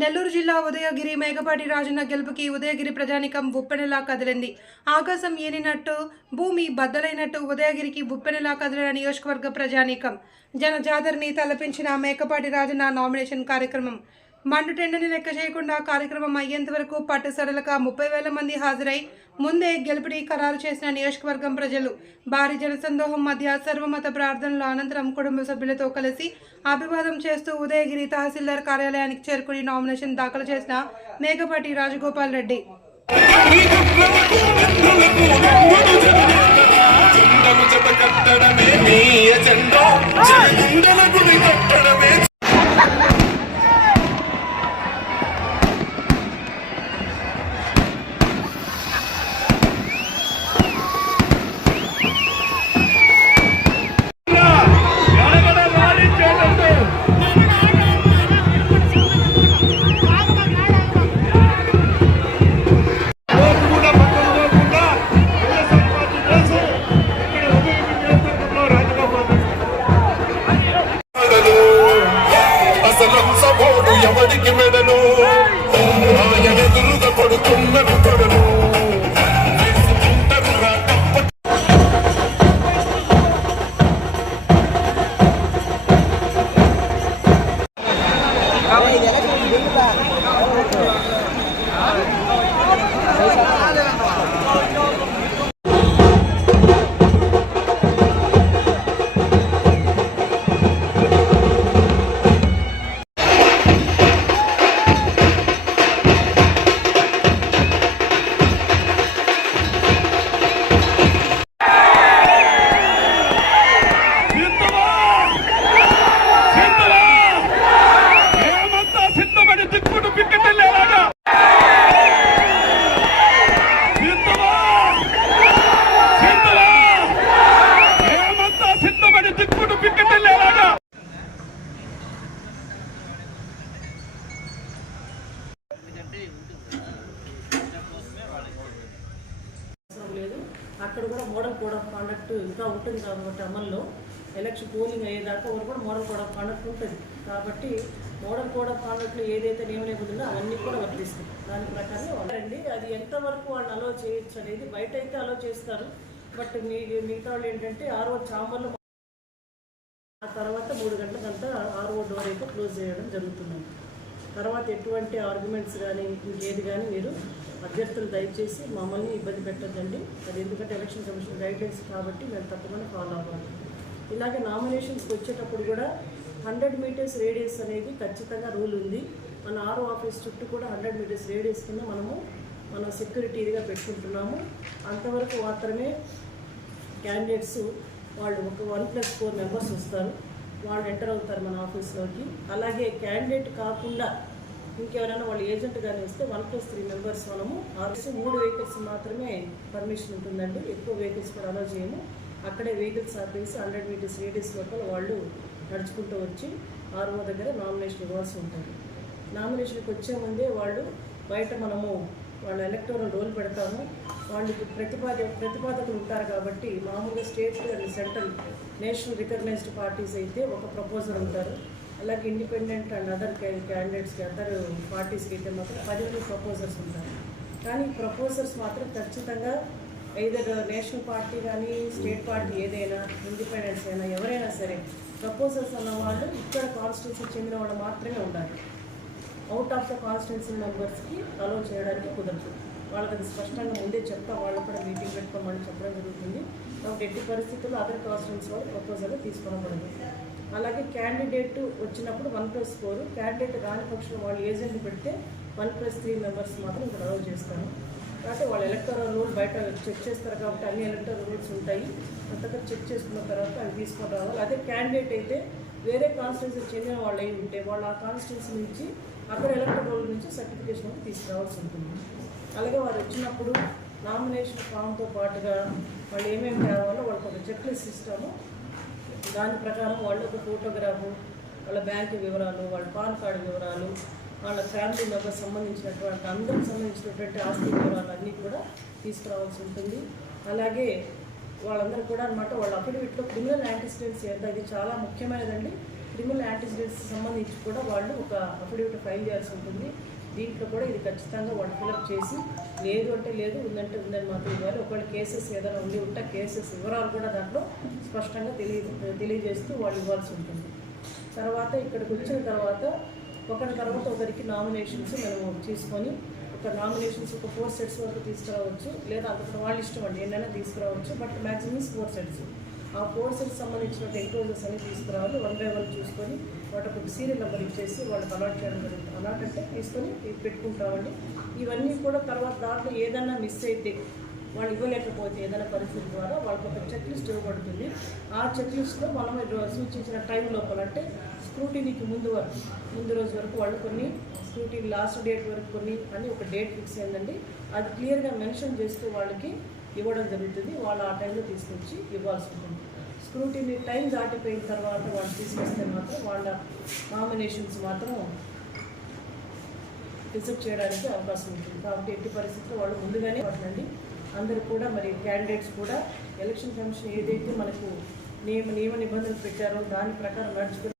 నెల్లూరు జిల్లా ఉదయగిరి మేకపాటి రాజన్న గెలుపుకి ఉదయగిరి ప్రజానికం ఉప్పెనలా కదిలింది. ఆకాశం ఏనినట్టు భూమి బద్దలైనట్టు ఉదయగిరికి ఉప్పెనలా కదిలిన నియోజకవర్గ ప్రజానీకం. జన జాతరని తలపించిన మేకపాటి రాజన్న నామినేషన్ కార్యక్రమం మండుటెండని లెక్క చేయకుండా కార్యక్రమం అయ్యేంత వరకు పట్టుసడలక ముప్పై వేల మంది హాజరై ముందే గెలుపుని ఖరారు చేసిన నియోజకవర్గం ప్రజలు. భారీ జనసందోహం మధ్య సర్వమత ప్రార్థనల అనంతరం కుటుంబ సభ్యులతో కలిసి అభివాదం చేస్తూ ఉదయగిరి తహసీల్దార్ కార్యాలయానికి చేరుకుని నామినేషన్ దాఖలు చేసిన మేకపాటి రాజగోపాల్ రెడ్డి. జెండలు కట్టడమే ఎజెండా ครับ అక్కడ కూడా మోడల్ కోడ్ ఆఫ్ కాండక్ట్ ఇంకా ఉంటుంది కాబట్టి అమల్లో. ఎలక్షన్ పోలింగ్ అయ్యేదాకా వరకు కూడా మోడల్ కోడ్ ఆఫ్ కాండక్ట్ ఉంటుంది. కాబట్టి మోడల్ కోడ్ ఆఫ్ కాండక్ట్లో ఏదైతే నియమ నిబంధనలు అవన్నీ కూడా వర్తిస్తాయి. దాని ప్రకారం వాళ్ళండి అది ఎంతవరకు వాళ్ళు అలో చేయొచ్చు అనేది బయట అయితే అలో చేస్తారు. బట్ మీ మిగతా వాళ్ళు ఏంటంటే ఆరో చాంబర్లు ఆ తర్వాత మూడు గంటలకంతా ఆరో డోర్ అయితే క్లోజ్ చేయడం జరుగుతుంది తర్వాత ఎటువంటి ఆర్గ్యుమెంట్స్ కానీ ఇంకేది కానీ మీరు అభ్యర్థులు దయచేసి మమ్మల్ని ఇబ్బంది పెట్టద్దండి. అది ఎందుకంటే ఎలక్షన్ కమిషన్ గైడ్లైన్స్ కాబట్టి మేము తప్పకుండా ఫాలో అవ్వాలి. ఇలాగే నామినేషన్స్కి వచ్చేటప్పుడు కూడా హండ్రెడ్ మీటర్స్ రేడియస్ అనేది ఖచ్చితంగా రూల్ ఉంది. మన ఆర్ఓ ఆఫీస్ చుట్టూ కూడా హండ్రెడ్ మీటర్స్ రేడియస్ కింద మనము మనం సెక్యూరిటీగా పెట్టుకుంటున్నాము. అంతవరకు మాత్రమే క్యాండిడేట్స్ వాళ్ళు ఒక వన్ ప్లస్ ఫోర్ మెంబర్స్ వస్తారు. వాళ్ళు ఎంటర్ అవుతారు మన ఆఫీస్లోకి అలాగే క్యాండిడేట్ కాకుండా ఇంకెవరైనా వాళ్ళు ఏజెంట్ కానీ వస్తే వన్ ప్లస్ త్రీ మెంబర్స్ మనము ఆఫీస్ మూడు వెహికల్స్ మాత్రమే పర్మిషన్ ఉంటుందండి. ఎక్కువ వెహికల్స్ కూడా అలో చేయము. అక్కడే వెహికల్స్ ఆపేసి హండ్రెడ్ మీటర్స్ రేడియస్ లోపల వాళ్ళు నడుచుకుంటూ వచ్చి ఆర్ఓ దగ్గర నామినేషన్ ఇవ్వాల్సి ఉంటుంది. నామినేషన్కి వచ్చే ముందే వాళ్ళు బయట మనము వాళ్ళ ఎలక్టోరల్ రోల్ పెడతాము. వాళ్ళకి ప్రతిపాద ప్రతిపాదకులు ఉంటారు కాబట్టి మామూలుగా state and central national recognised parties అయితే ఒక ప్రపోజర్ ఉంటారు. అలాగే ఇండిపెండెంట్ అండ్ అదర్ క్యాండిడేట్స్కి అదర్ పార్టీస్కి అయితే మాత్రం పది ప్రపోజర్స్ ఉంటారు కానీ ప్రపోజర్స్ మాత్రం ఖచ్చితంగా ఐదర్ నేషనల్ పార్టీ కానీ స్టేట్ పార్టీ ఏదైనా ఇండిపెండెన్స్ అయినా ఎవరైనా సరే ప్రపోజల్స్ అన్న వాళ్ళు ఇక్కడ కాన్స్టిట్యూన్సీ చెందిన వాళ్ళు మాత్రమే ఉండాలి. అవుట్ ఆఫ్ ద కాన్స్టిట్యున్సీ మెంబర్స్కి అలో చేయడానికి కుదరదు. వాళ్ళకి అది స్పష్టంగా ముందే చెప్తా వాళ్ళు కూడా మీటింగ్ పెట్టుకోమని చెప్పడం జరుగుతుంది. కాబట్టి ఎట్టి పరిస్థితుల్లో అదర్ కాన్స్టిట్యున్సీ వాళ్ళు ప్రపోజల్ తీసుకోవడదు అలాగే క్యాండిడేట్ వచ్చినప్పుడు వన్ ప్లస్ ఫోర్ క్యాండిడేట్ రాని పక్షంలో వాళ్ళు ఏజెంట్ పెడితే వన్ ప్లస్ త్రీ మెంబర్స్ మాత్రం ఇక్కడ అలౌ చేస్తాను. కాబట్టి వాళ్ళు ఎలక్టోరల్ రూల్ బయట చెక్ చేస్తారు కాబట్టి అన్ని ఎలక్టోరల్ రూల్స్ ఉంటాయి. అంతగా చెక్ చేసుకున్న తర్వాత అవి తీసుకొని రావాలి. అదే క్యాండిడేట్ అయితే వేరే కాన్స్టిట్యూన్సీ చెందిన వాళ్ళు అయి ఉంటే వాళ్ళు ఆ కాన్స్టిట్యూన్సీ నుంచి అక్కడ ఎలక్టోరల్ రోల్ నుంచి సర్టిఫికేషన్ కూడా తీసుకురావాల్సి ఉంటుంది. అలాగే వారు వచ్చినప్పుడు నామినేషన్ ఫామ్తో పాటుగా వాళ్ళు ఏమేమి కావాలో వాళ్ళకి ఒక చెక్ లిస్ట్ ఇస్తాము. దాని ప్రకారం వాళ్ళు ఒక ఫోటోగ్రాఫు వాళ్ళ బ్యాంక్ వివరాలు వాళ్ళ పాన్ కార్డు వివరాలు వాళ్ళ ఫ్యామిలీ మెంబర్స్ సంబంధించినటువంటి అందరికి సంబంధించినటువంటి ఆస్తి వివరాలు అన్నీ కూడా తీసుకురావాల్సి ఉంటుంది. అలాగే వాళ్ళందరూ కూడా అనమాట వాళ్ళ అఫిడవిట్లో క్రిమినల్ యాంటిసిడెంట్స్ ఎంత ఇది చాలా ముఖ్యమైనదండి. క్రిమినల్ యాంటిసిడెంట్స్ సంబంధించి కూడా వాళ్ళు ఒక అఫిడవిట్ ఫైల్ చేయాల్సి ఉంటుంది. దీంట్లో కూడా ఇది ఖచ్చితంగా వాళ్ళు ఫిలప్ చేసి లేదు అంటే లేదు ఉందంటే ఉందని మాత్రం ఇవ్వాలి. ఒకవేళ కేసెస్ ఏదైనా ఉండి ఉంటే కేసెస్ వివరాలు కూడా దాంట్లో స్పష్టంగా తెలియ తెలియజేస్తూ వాళ్ళు ఇవ్వాల్సి ఉంటుంది. తర్వాత ఇక్కడికి వచ్చిన తర్వాత ఒకరి తర్వాత ఒకరికి నామినేషన్స్ మేము తీసుకొని ఒక నామినేషన్స్ ఒక ఫోర్ సెట్స్ వరకు తీసుకురావచ్చు. లేదా అంతకు వాళ్ళ ఇష్టం అండి ఎన్నైనా తీసుకురావచ్చు. బట్ మ్యాక్సిమం ఫోర్ సెట్స్ ఆ ఫోర్ సెట్స్ సంబంధించిన ఎంక్లోజర్స్ అన్ని తీసుకురావాలి. వన్ బై వన్ చూసుకొని వాళ్ళకు ఒక సీరియల్ నెంబర్ ఇచ్చేసి వాళ్ళకి అలాట్ చేయడం జరుగుతుంది. అలాట్ అంటే తీసుకొని పెట్టుకుంటామండి. ఇవన్నీ కూడా తర్వాత దాంట్లో ఏదన్నా మిస్ అయితే వాళ్ళు ఇవ్వలేకపోతే ఏదైనా పరిస్థితి ద్వారా వాళ్ళకి ఒక చెక్ లిస్ట్ ఇవ్వబడుతుంది. ఆ చెక్ లిస్ట్లో మనం సూచించిన టైం లోపల అంటే స్క్రూటీనీకి ముందు వరకు ముందు రోజు వరకు వాళ్ళు కొన్ని స్క్రూటీ లాస్ట్ డేట్ వరకు కొన్ని అని ఒక డేట్ ఫిక్స్ అయిందండి. అది క్లియర్గా మెన్షన్ చేస్తూ వాళ్ళకి ఇవ్వడం జరుగుతుంది. వాళ్ళు ఆ టైంలో తీసుకొచ్చి ఇవ్వాల్సి ఉంటుంది. స్క్రూటినీ టైం దాటిపోయిన తర్వాత వాళ్ళు తీసుకొస్తే మాత్రం వాళ్ళ నామినేషన్స్ మాత్రం రిజెక్ట్ చేయడానికి అవకాశం ఉంటుంది. కాబట్టి ఎట్టి పరిస్థితుల్లో వాళ్ళు ముందుగానే పడండి అందరూ కూడా మరి క్యాండిడేట్స్ కూడా ఎలక్షన్ కమిషన్ ఏదైతే మనకు నియమ నియమ నిబంధనలు పెట్టారో దాని ప్రకారం నడుచుకుని